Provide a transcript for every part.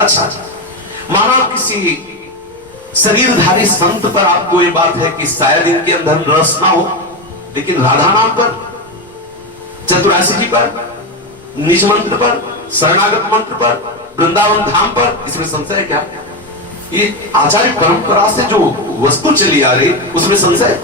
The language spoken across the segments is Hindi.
अच्छा, माना किसी शरीरधारी संत पर आपको ये बात है कि शायद इनके अंदर रस ना हो, लेकिन राधा नाम पर, चतुरासी जी पर, निज मंत्र पर, शरणागत मंत्र पर, वृंदावन धाम पर, इसमें संशय है क्या? ये आचार्य परंपरा से जो वस्तु चली आ रही उसमें संशय?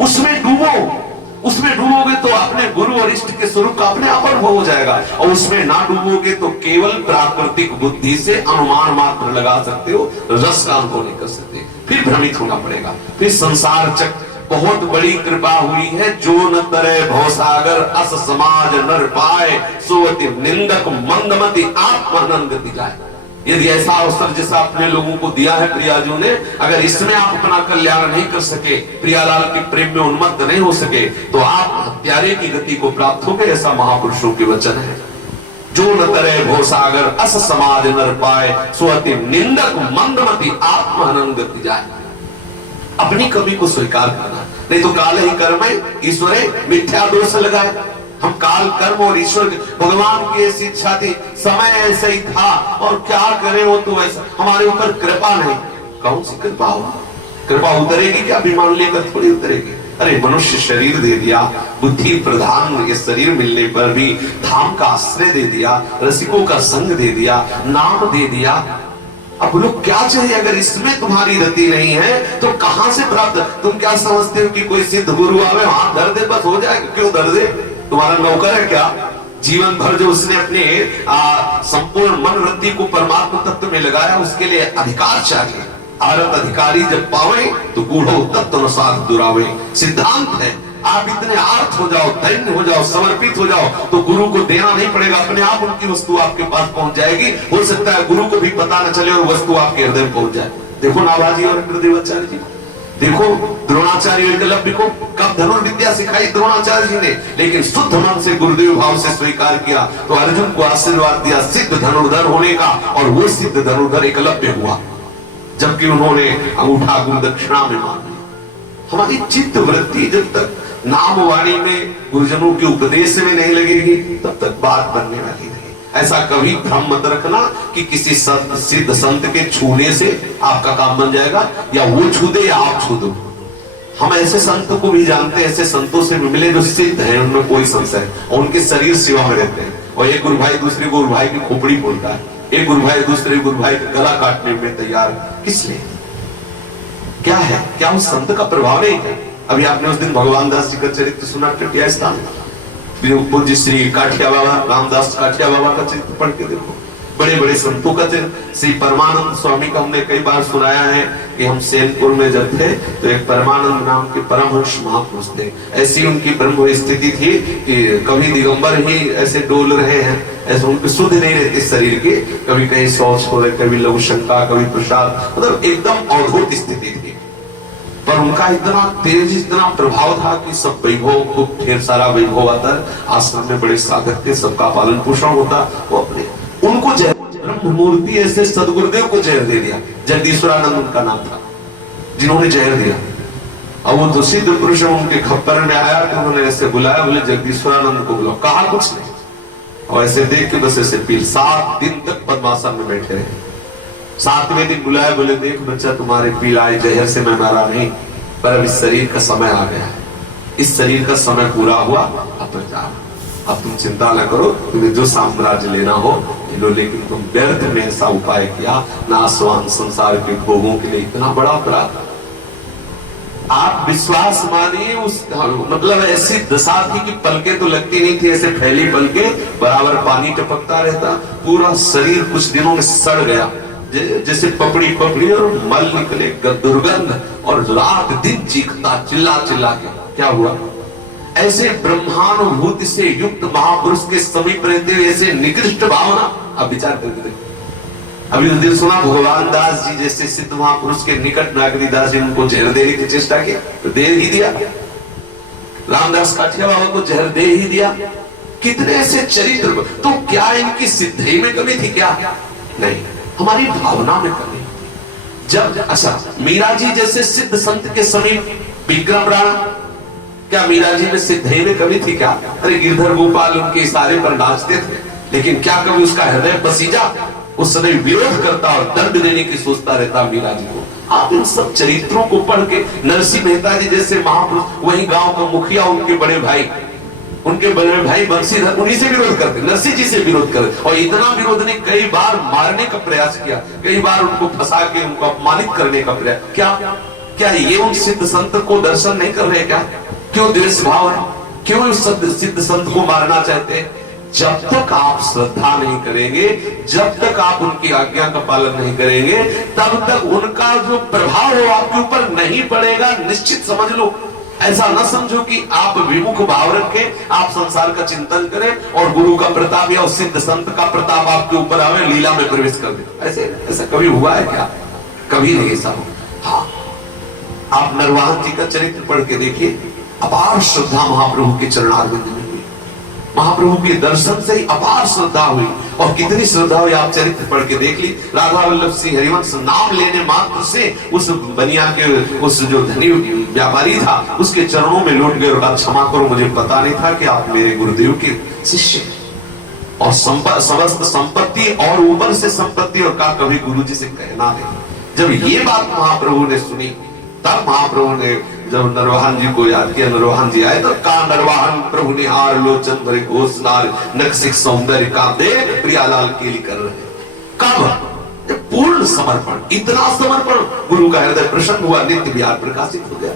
उसमें डूबो, उसमें डूबोगे तो अपने गुरु और इष्ट के स्वरूप का अपने आप अनुभव हो जाएगा, और उसमें ना डूबोगे तो केवल प्राकृतिक बुद्धि से अनुमान मात्र लगा सकते हो, रस का अनुभव नहीं कर सकते, फिर भ्रमित होना पड़ेगा। फिर संसार चक्र बहुत बड़ी कृपा हुई है, जो न तरे भवसागर अस समाज नर पाए, सोवति निंदक मंदमति आत्मानंद दिलाए। यदि ऐसा अवसर जैसा अपने लोगों को दिया है प्रियाजू ने, अगर इसमें आप अपना कल्याण नहीं कर सके, प्रियालाल के प्रेम में उन्मत्त नहीं हो सके, तो आप प्यारे की गति को प्राप्त होंगे, ऐसा महापुरुषों के वचन है। जो न तरे भवसागर अस समाज नर पाए, सोवति निंदक मंदमति आत्मानंद दिलाए। अपनी कमी को स्वीकार करना, नहीं तो काल ही कर्म ईश्वरे मिथ्या दोष लगाए। हम काल कर्म और ईश्वर, भगवान की ऐसी इच्छा थी, समय ऐसे ही था, और क्या करें, वो तो ऐसा हमारे ऊपर कृपा नहीं। कौन सी कृपा हो? कृपा उतरेगी क्या? अभिमान लेकर थोड़ी उतरेगी। अरे मनुष्य शरीर दे दिया, बुद्धि प्रधान ये शरीर मिलने पर भी धाम का आश्रय दे दिया, रसिकों का संग दे दिया, नाम दे दिया। अब लोग क्या चाहिए? अगर इसमें तुम्हारी रति नहीं है तो कहां से प्राप्त? तुम क्या समझते हो कि कोई सिद्ध गुरु आवे, हाथ धर दे बस हो जाएगा? क्यों धर दे? तुम्हारा नौकर है क्या? जीवन भर जो उसने अपने संपूर्ण मन वृत्ति को परमात्मा तत्व में लगाया, उसके लिए अधिकार चाहिए। आरत अधिकारी जब पावे तो गूढ़ो तत्व अनुसार दुरावे। सिद्धांत है, आप इतने आर्थ हो जाओ, धन्य हो जाओ, समर्पित हो जाओ, तो गुरु को देना नहीं पड़ेगा, अपने आप उनकी वस्तु आपके पास पहुंच जाएगी। हो सकता है गुरु को भी पता न चले और वस्तु आपके हृदय में पहुंच जाए। देखो नाभाजी और इंद्रदेवाचार्य जी को, देखो द्रोणाचार्य एकलव्य को कब धनुर्विद्या सिखाई द्रोणाचार्य जी ने, लेकिन शुद्ध मन से गुरुदेव भाव से स्वीकार किया तो अर्जुन को आशीर्वाद दिया सिद्ध धनुर्धर होने का, और वो सिद्ध धनुर्धर एकलव्य हुआ, जबकि उन्होंने अंगूठा गुरु दक्षिणा में मान लिया। हमारी चित्त वृत्ति जब तक नाम वाणी में, गुरुजनों के उपदेश में नहीं लगेगी, तब तक बात बनने वाली नहीं। ऐसा कभी भ्रम मत रखना कि किसी सिद्ध संत के छूने से आपका काम बन जाएगा, या वो छू दे या आप छू दो। हम ऐसे संत को भी जानते हैं, ऐसे संतों से भी मिले जो सिद्ध हैं, उनमें कोई संशय, और उनके शरीर सेवा में रहते हैं, और एक गुरु भाई दूसरे गुरु भाई की खोपड़ी बोलता है, एक गुरु भाई दूसरे गुरु भाई का गला काटने में तैयार, किस लिए? क्या है? क्या उस संत का प्रभाव नहीं है? अभी आपने उस दिन भगवान दास जी का चरित्र सुना, टिटिया स्थान पूज्य श्री काठिया बाबा, रामदास काठिया बाबा का चरित्र पढ़ के देखो, बड़े बड़े संतों का चरित्र। श्री परमानंद स्वामी का हमने कई बार सुनाया है कि हम सैनपुर में जब थे तो एक परमानंद नाम के परमहंस महापुरुष थे। ऐसी उनकी ब्रह्म स्थिति थी कि कभी दिगंबर ही ऐसे डोल रहे हैं, ऐसे उनके शुद्ध नहीं रहते शरीर के, कभी कहीं शौच हो रहे, कभी लघु शंका, कभी प्रसाद, मतलब एकदम अद्भुत स्थिति थी। पर उनका इतना तेज, इतना प्रभाव था कि सब वैभव, खूब ढेर सारा वैभव आता, आश्रम में बड़े साधक थे, सबका पालन पोषण होता। वो अपने उनको जय ब्रह्म मूर्ति ऐसे सदगुरुदेव को जहर दे दिया, जगदीश्वरानंद उनका नाम था, जिन्होंने जहर दिया। अब वो तो सिद्ध पुरुष उनके खप्पर में आया तो उन्होंने ऐसे बुलाया, बोले जगदीश्वरानंद को बुलाओ, कहा कुछ नहीं, और ऐसे देख के बस ऐसे पील। 7 दिन तक पद्मासन में बैठे रहे। 7वें दिन बुलाया, बोले देख बच्चा तुम्हारे पीलाए जहर से मैं मारा नहीं, पर अब इस शरीर का समय आ गया है, इस शरीर का समय पूरा हुआ, अब जाओ, अब तुम चिंता न करो, तुम्हें जो साम्राज्य लेना हो लो, लेकिन तुम व्यर्थ में ऐसा उपाय किया, नाशवान संसार के भोगों के लिए इतना बड़ा अपराध। आप विश्वास मानिए, उस मतलब ऐसी दशा थी कि पलके तो लगती नहीं थी, ऐसे फैली पलके, बराबर पानी टपकता रहता, पूरा शरीर कुछ दिनों में सड़ गया, जैसे पपड़ी पपड़ी और मल निकले, दुर्गंध, और रात दिन चीखता चिल्ला चिल्ला के। क्या हुआ? ऐसे ब्रह्मानुभूति से युक्त महापुरुष के समीप रहते हुए ऐसे निकृष्ट भावना। आप विचार करके देखो, अभी उस दिन सुना भगवान दास जी जैसे सिद्ध महापुरुष के निकट नागरी दास जी उनको जहर देने की चेष्टा की, तो दे ही दिया। रामदास काठिया बाबा को जहर दे ही दिया। कितने ऐसे चरित्र, तो क्या इनकी सिद्धि में कमी थी? क्या नहीं, हमारी भावना में कमी। जब अच्छा मीरा जी जैसे सिद्ध संत के समीप विक्रम राणा, क्या मीरा जी में सिद्धि में कमी थी? क्या? अरे गिरधर गोपाल उनके इशारे पर नाचते थे, लेकिन क्या कभी उसका हृदय पसीजा? उस समय विरोध करता और दंड देने की सोचता रहता मीरा जी को। आप इन सब चरित्रों को पढ़ के, नरसिंह मेहता जी जैसे महापुरुष, वही गांव का मुखिया, उनके बड़े भाई बंसीधर, उन्हीं से विरोध करते, नरसिंह जी से विरोध करते। और इतना विरोध ने कई बार मारने का प्रयास किया, कई बार उनको फंसा के उनको अपमानित करने का प्रयास। क्या ये उन सिद्ध संत को दर्शन नहीं कर रहे क्या? क्यों द्वेष भाव है? क्यों उस सिद्ध संत को मारना चाहते हैं? जब तक आप श्रद्धा नहीं करेंगे, जब तक आप उनकी आज्ञा का पालन नहीं करेंगे, तब तक उनका जो प्रभाव हो आपके ऊपर नहीं पड़ेगा। निश्चित समझ लो, ऐसा न समझो कि आप विमुख भाव रखें, आप संसार का चिंतन करें और गुरु का प्रताप या उस सिद्ध संत का प्रताप आपके ऊपर आवे, लीला में प्रवेश कर दे। ऐसा कभी हुआ है क्या? कभी नहीं ऐसा हो। हाँ, आप नरवाहन जी का चरित्र पढ़ के देखिए, अपार श्रद्धा महाप्रभु के चरणारविंद में हुई, महाप्रभु के दर्शन से ही अपार श्रद्धा हुई। और कितनी श्रद्धा हुई आप चरित्र पढ़ के देख ली। राधा वल्लभ सिंह हरिवंश नाम लेने मात्र से उस बनिया के उस जो धनी व्यापारी था उसके चरणों में लौट गए और कहा, क्षमा करो, मुझे पता नहीं था कि आप मेरे गुरुदेव के शिष्य। और समस्त संपत्ति और ऊपर से संपत्ति, और कहा कभी गुरु जी से कहना नहीं। जब ये बात महाप्रभु ने सुनी, तब महाप्रभु ने जब नरवाहन जी को याद किया, नरवाहन जी आए तो कहा, नरवाहन प्रभु निहार लोचन भरे घोषनार नक्सिक सौंदर्य का देख प्रियालाल केली कर रहे। कब? पूर्ण समर्पण, इतना समर्पण, गुरु का हृदय प्रसन्न हुआ, नित्य विहार प्रकाशित हो गया।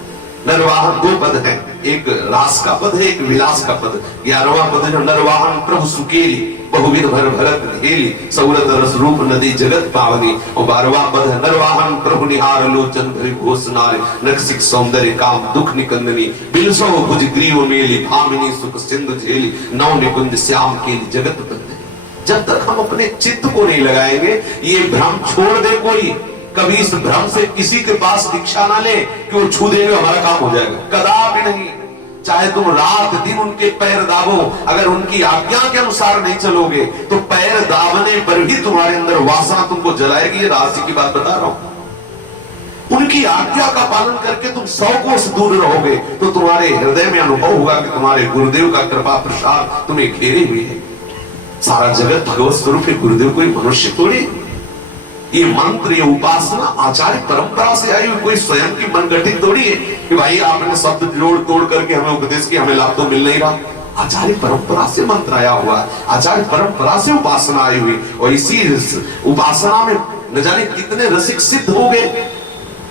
नरवाहन दो पद है, एक रास का पद है, एक विलास का पद। 11वां पद है नरवाहन प्रभु सुकेली बहुविध भर भरत हेली सौरत रस रूप नदी जगत पावनी। और 12वां पद है नरवाहन प्रभु निहार लोचन भरी घोषनारे नक्सिक सौंदर्य काम दुख निकंदनी बिलसो भुज ग्रीव मेली भामिनी सुख सिंधु झेली नौ निकुंज श्याम केली जगत बंदनी। जब तक हम अपने चित्त को नहीं लगाएंगे, ये भ्रम छोड़ दे कोई, कभी इस भ्रम से किसी के पास दीक्षा ना ले कि वो छू देंगे हमारा काम हो जाएगा, कदापि नहीं। चाहे तुम रात दिन उनके पैर दाबो, अगर उनकी आज्ञा के अनुसार नहीं चलोगे तो पैर दाबने पर भी तुम्हारे अंदर वासना तुमको जलाएगी। राशि की बात बता रहा हूं। उनकी आज्ञा का पालन करके तुम 100 कोस दूर रहोगे तो तुम्हारे हृदय में अनुभव होगा कि तुम्हारे गुरुदेव का कृपा प्रसाद तुम्हें घेरे हुए है। सारा जगत भगवत स्वरूप है, गुरुदेव कोई मनुष्य थोड़ी। ये मंत्र, ये उपासना आचार्य परंपरा से आई हुई, कोई स्वयं की मनगठित थोड़ी है कि भाई आपने शब्द जोड़ तोड़ करके हमें उपदेश किया, हमें लाभ तो मिल नहीं रहा। आचार्य परंपरा से मंत्र आया हुआ है, आचार्य परंपरा से उपासना आई हुई। और इसी उपासना में न जाने कितने रसिक सिद्ध हो गए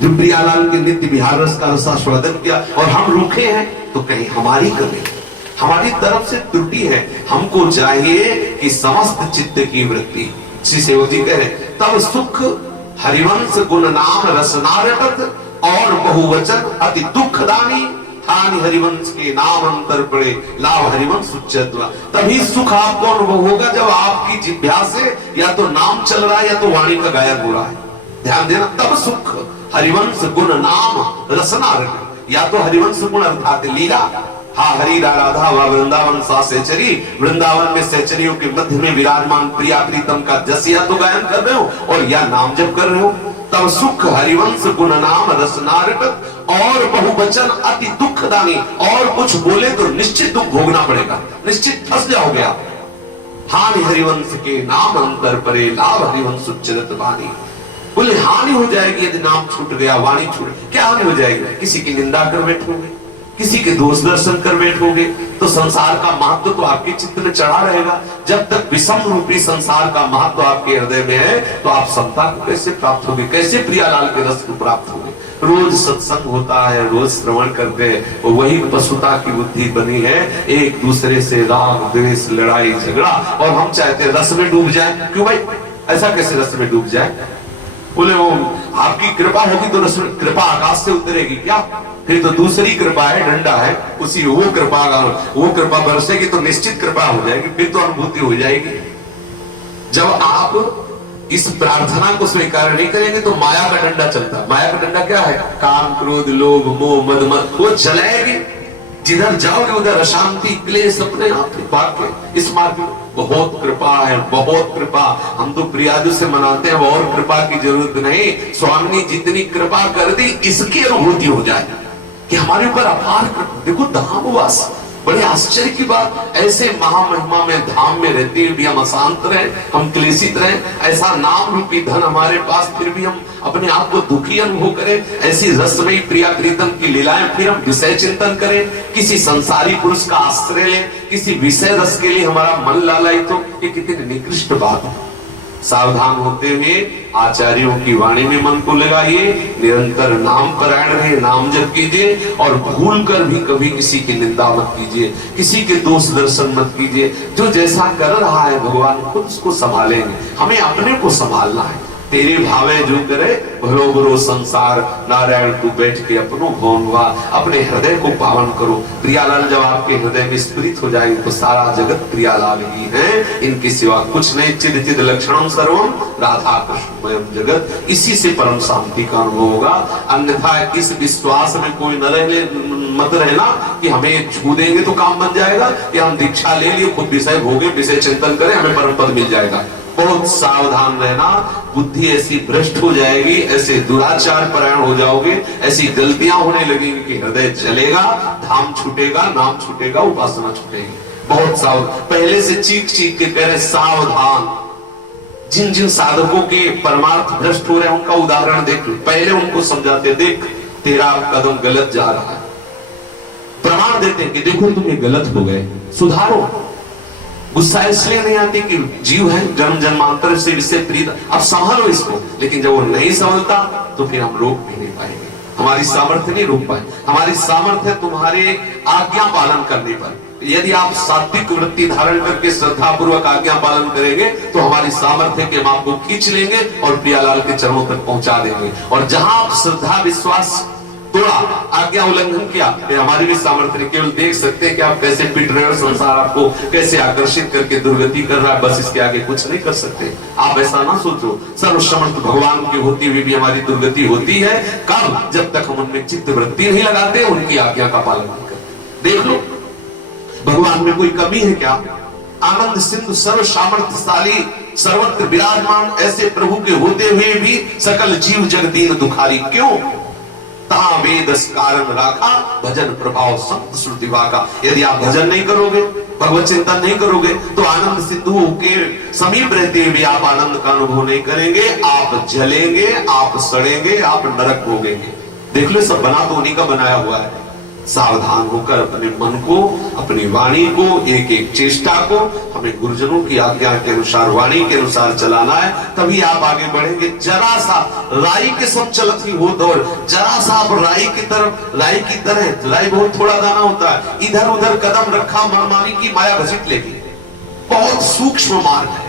जो प्रियालाल के नित्य विहार रस का रसास्वादन किया। और हम रूखे हैं तो कहीं हमारी कमी, हमारी तरफ से त्रुटि है। हमको चाहिए कि समस्त चित्त की वृत्ति, श्री सेवक जी कह रहे, तब सुख हरिवंश गुण नाम रसना रटत और बहुवचन अति दुखदानी हानि हरिवंश के नाम अंतर पड़े लाभ हरिवंश उच्चत्व। तभी सुख आपको अनुभव होगा जब आपकी जिह्वा से या तो नाम चल रहा है या तो वाणी का गायन हो रहा है। ध्यान देना, तब सुख हरिवंश गुण नाम रसना रटत, या तो हरिवंश गुण अर्थात लीला। हाँ, हरि राधा व वृंदावन सा सेचरी, वृंदावन में सेचरियों के मध्य में विराजमान प्रिया प्रीतम का जस या तो गायन कर रहे हो और या नाम जप कर रहे हो। तब सुख हरिवंश गुण नाम रसना रटत और बहुवचन अति दुखदानी, और कुछ बोले तो निश्चित दुख भोगना पड़ेगा, निश्चित फंस जाओगे आप। हानि हरिवंश के नाम अंतर परे लाभ हरिवंश उच्चरत वाणी। बोले हानि हो जाएगी यदि नाम छूट गया, वाणी छूट, क्या हानि हो जाएगी? किसी की निंदा कर बैठोगे, किसी के दोष दर्शन कर बैठोगे तो संसार का महत्व तो आपके चित्त में चढ़ा रहेगा। जब तक विषम रूपी संसार का महत्व आपके हृदय में है तो आप समता को कैसे प्राप्त होगे, कैसे प्रियालाल के रस को प्राप्त होगे? रोज सत्संग होता है, रोज श्रवण करते हैं, वही पशुता की बुद्धि बनी है, एक दूसरे से राग द्वेष लड़ाई झगड़ा। और हम चाहते हैं रस में डूब जाए। क्यों भाई, ऐसा कैसे रस में डूब जाए? बोले वो आपकी कृपा होगी तो रस में, कृपा आकाश से उतरेगी क्या? फिर तो दूसरी कृपा है, डंडा है, उसी वो कृपा बरसेगी तो निश्चित कृपा हो जाएगी, फिर तो अनुभूति हो जाएगी। जब आप इस प्रार्थना को स्वीकार नहीं करेंगे तो माया का डंडा चलता है। माया का डंडा क्या है? काम क्रोध लोभ मोह मद मत, वो जलाएगी। जिधर जाओगे उधर अशांति क्लेश अपने आप भाग। इस मार्ग में बहुत कृपा है, बहुत कृपा। हम तो प्रियाजू से मनाते हैं, और कृपा की जरूरत नहीं, स्वामी ने जितनी कृपा कर दी इसकी अनुभूति हो जाए कि हमारे ऊपर अपार कृपा। देखो दामवास बड़े आश्चर्य की बात, ऐसे महामहिमा में धाम में रहते हुए भी हम अशांत रहे, हम क्लेशित रहे, ऐसा नाम रूपी धन हमारे पास, फिर भी हम अपने आप को दुखी अनुभव करें। ऐसी रसमयी प्रिया प्रीतम की लीलाएं, फिर हम विषय चिंतन करें, किसी संसारी पुरुष का आश्रय लें, किसी विषय रस के लिए हमारा मन लालायित तो ये कितनी निकृष्ट बात है। सावधान होते हुए आचार्यों की वाणी में मन को लगाइए, निरंतर नाम परायण रहे, नाम जप कीजिए और भूल कर भी कभी किसी की निंदा मत कीजिए, किसी के दोष दर्शन मत कीजिए। जो जैसा कर रहा है भगवान खुद उसको संभालेंगे, हमें अपने को संभालना है। तेरे भावे जो करे भरो भरो संसार, नारायण तू बैठ के अपनो भोनवा, अपने हृदय को पावन करो। प्रियालाल जब आपके हृदय में स्फुरित हो जाएंगे तो सारा जगत प्रियालाल ही है, इनकी सिवा कुछ नहीं। चिद चिद लक्षणम सर्वम राधा कृष्णमयम जगत, इसी से परम शांति का अनुभव होगा। अन्यथा इस विश्वास में कोई न रहे, मत रहना कि हमें छू देंगे तो काम बन जाएगा, या हम दीक्षा ले लिए खुद विषय भोगे, विषय चिंतन करें, हमें परम पद मिल जाएगा। बहुत सावधान रहना, बुद्धि ऐसी भ्रष्ट हो जाएगी, ऐसे दुराचार परायण हो जाओगे, ऐसी गलतियां होने लगेंगी कि हृदय जलेगा, धाम छूटेगा, नाम छूटेगा, उपासना छूटेगी। बहुत सावधान, पहले से चीख चीख के कह रहे सावधान। जिन जिन साधकों के परमार्थ भ्रष्ट हो रहे हैं उनका उदाहरण देख लो, पहले उनको समझाते, देख तेरा कदम गलत जा रहा है, प्रमाण देते कि देखो तुम ये गलत हो गए, सुधारो। गुस्सा इसलिए नहीं आती कि जीव है, जन्म जन्मांतर से इससे प्रीत, अब संभालो इसको। लेकिन जब वो नहीं संभलता तो फिर हम रोक भी नहीं पाएंगे, हमारी सामर्थ्य नहीं रोक पाए। हमारी सामर्थ्य तुम्हारे आज्ञा पालन करने पर, यदि आप सात्विक वृत्ति धारण करके श्रद्धा पूर्वक आज्ञा पालन करेंगे तो हमारी सामर्थ्य के हम आपको खींच लेंगे और प्रियालाल के चरणों तक पहुंचा देंगे। और जहां आप श्रद्धा विश्वास तोड़ा, आज्ञा उल्लंघन किया, फिर हमारी भी सामर्थ्य नहीं। केवल देख सकते हैं कि आप कैसे पिट रहे हो, संसार आपको कैसे आकर्षित करके दुर्गति कर रहा है, बस इसके आगे कुछ नहीं कर सकते। आप ऐसा ना सोचो, सर्वसमर्थ भगवान की होती हुई भी हमारी दुर्गति होती है। कब? जब तक हम उनमें चित्त वृत्ति नहीं लगाते, उनकी आज्ञा का पालन नहीं करते। देख लो भगवान में कोई कमी है क्या? आनंद सिंधु सर्व सामर्थ्यशाली सर्वत्र विराजमान ऐसे प्रभु के होते हुए भी सकल जीव जगदीन दुखारी क्यों? ता वेदस कारण राखा भजन प्रभाव संत श्रुति वाका। यदि आप भजन नहीं करोगे, भगवत चिंतन नहीं करोगे तो आनंद सिंधु के समीप रहते हुए भी आप आनंद का अनुभव नहीं करेंगे, आप जलेंगे, आप सड़ेंगे, आप नरक भोगेंगे। देख लो सब बना तो उन्हीं का बनाया हुआ है। सावधान होकर अपने मन को, अपनी वाणी को, एक एक चेष्टा को हमें गुरुजनों की आज्ञा के अनुसार, वाणी के अनुसार चलाना है, तभी आप आगे बढ़ेंगे। जरा सा राई के सब चलत ही हो दौड़, जरा सा आप राई की तरह, राई बहुत थोड़ा दाना होता है, इधर उधर कदम रखा मनमानी की माया घसीट लेगी। बहुत सूक्ष्म मार्ग है,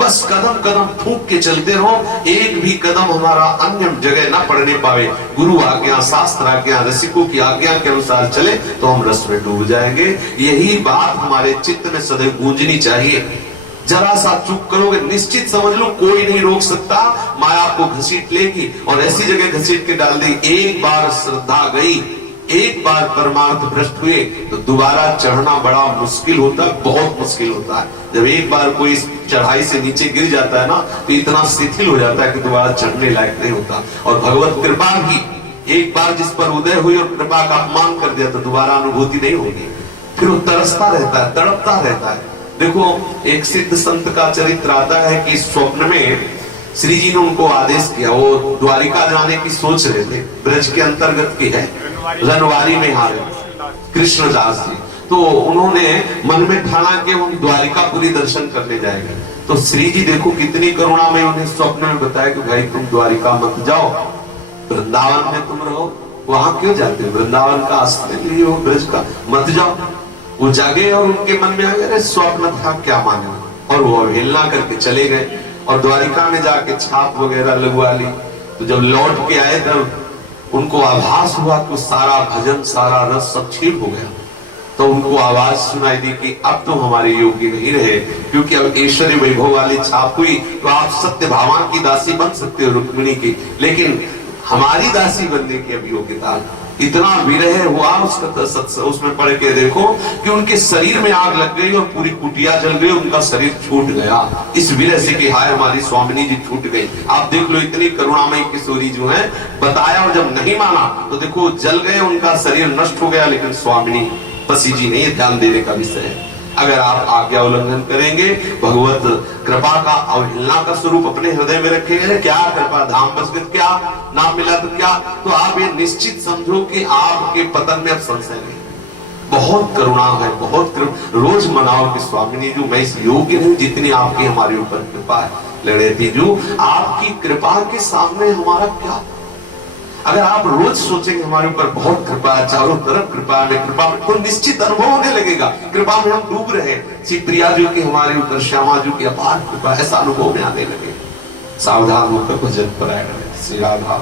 बस कदम कदम फूंक के चलते रहो, एक भी कदम हमारा अन्य जगह ना पड़ने पावे। गुरु आज्ञा, शास्त्र आज्ञा, रसिकों की आज्ञा के अनुसार चले तो हम रस में डूब जाएंगे। यही बात हमारे चित्त में सदैव गूंजनी चाहिए। जरा सा चूक करोगे, निश्चित समझ लो कोई नहीं रोक सकता, माया आपको घसीट लेगी और ऐसी जगह घसीट के डाल देगी। एक बार श्रद्धा गई, एक बार परमार्थ भ्रष्ट हुए तो दोबारा चढ़ना बड़ा मुश्किल होता है, बहुत मुश्किल होता है। जब एक बार कोई चढ़ाई से नीचे गिर जाता है ना तो इतना शिथिल हो जाता है कि दोबारा चढ़ने लायक नहीं होता। और भगवत कृपा भी, एक बार जिस पर उदय हुई और कृपा का अपमान कर दिया तो दोबारा अनुभूति नहीं होगी, फिर वो तरसता रहता है, तड़पता रहता है। देखो एक सिद्ध संत का चरित्र आता है कि स्वप्न में श्री जी ने उनको आदेश किया, वो द्वारिका जाने की सोच रहे थे, ब्रज के अंतर्गत की है, रनवारी में हारे कृष्णदास जी, तो उन्होंने मन में ठाना कि हम द्वारिकापुरी दर्शन करने जाएंगे। तो श्री जी देखो कितनी करुणा में उन्हें स्वप्न में बताया कि भाई तुम द्वारिका मत जाओ, वृंदावन में तुम रहो। वहां क्यों जाते हो? वृंदावन का आश्रय हो, ब्रज का, मत जाओ। वो जागे और उनके मन में आ गया स्वप्न था क्या माने, और वो अवहेलना करके चले गए और द्वारिका में जाके छाप वगैरह लगवा ली। तो जब लौट के आए तब उनको आभास हुआ कि सारा भजन, सारा रस सब छीन हो गया। तो उनको आवाज सुनाई दी कि अब तो हमारे योग्य नहीं रहे, क्योंकि अब ऐश्वर्य वैभव वाली छाप हुई तो आप सत्य भावान की दासी बन सकते हो, रुक्मिणी की, लेकिन हमारी दासी बनने की अब योग्यता। इतना विरह हुआ उसका, उसमें पढ़ के देखो कि उनके शरीर में आग लग गई और पूरी कुटिया जल गई, उनका शरीर छूट गया इस विरह से कि हाय हमारी स्वामिनी जी छूट गई। आप देख लो इतनी करुणामयी किशोरी जो है, बताया और जब नहीं माना तो देखो जल गए, उनका शरीर नष्ट हो गया, लेकिन स्वामिनी बस जी नहीं, ध्यान देने का विषय है। अगर आप आज्ञा उल्लंघन करेंगे, भगवत कृपा का अवहेलना का स्वरूप अपने हृदय में रखेंगे, क्या कृपा धाम बसगत, क्या नाम मिला तो क्या, तो आप ये निश्चित समझो कि आपके पतन में अब संशय नहीं। बहुत करुणा है, बहुत रोज मनाओ कि स्वामिनी जी मैं इस योग्य नहीं जितनी आपकी हमारे ऊपर कृपा है। लड़ेती जी आपकी कृपा के सामने हमारा क्या। अगर आप रोज सोचेंगे हमारे ऊपर बहुत कृपा है, चारों तरफ कृपा में, कृपा में तो निश्चित अनुभव होने लगेगा, कृपा में हम डूब रहे। श्री प्रिया जी की हमारे ऊपर, श्यामा जी की अपार कृपा, ऐसा अनुभव में आने लगे। सावधान होकर भजन पर आए। श्री राधा।